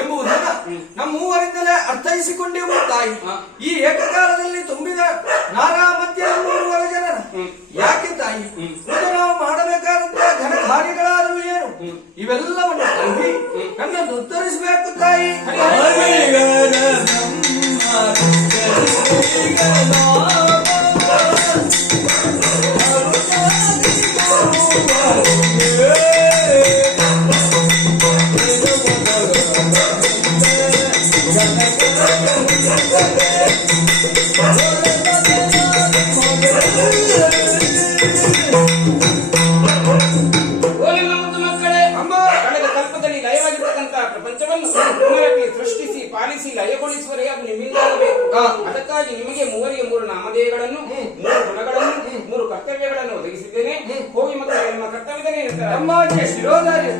ಎಂಬುದನ್ನ ನಮ್ಮ ಮೂವರಿಂದಲೇ ಅರ್ಥೈಸಿಕೊಂಡೆವು ತಾಯಿ. ಈ ಏಕಕಾಲದಲ್ಲಿ ತುಂಬಿದ ನಾನಾ ಮಧ್ಯ ಮೂರುವರೆ ಜನರ ಯಾಕೆ ತಾಯಿ ನಾವು ಮಾಡಬೇಕಾದಂತಹ ಘನ ಕಾರ್ಯಗಳಾದರೂ ಏನು ಇವೆಲ್ಲವನ್ನು ಕಲ್ವಿ ನನ್ನನ್ನು ಉತ್ತರಿಸಬೇಕು ತಾಯಿ. ಸೃಷ್ಟಿಸಿ ಪಾಲಿಸಿ ಲಯಗೊಳಿಸುವರೆ ಅದು ನಿಮ್ಮಿಂದಾಗಬೇಕು. ಅದಕ್ಕಾಗಿ ನಿಮಗೆ ಮೂವರಿಗೆ ಮೂರು ನಾಮಧೇಯಗಳನ್ನು, ಮೂರು ಗುಣಗಳನ್ನು, ಮೂರು ಕರ್ತವ್ಯಗಳನ್ನು ಒದಗಿಸಿದ್ದೇನೆ. ಹೋಗಿ ಮತ್ತು ನಿಮ್ಮ ಕರ್ತವ್ಯದಲ್ಲಿ ಶಿರೋಧಾರಿ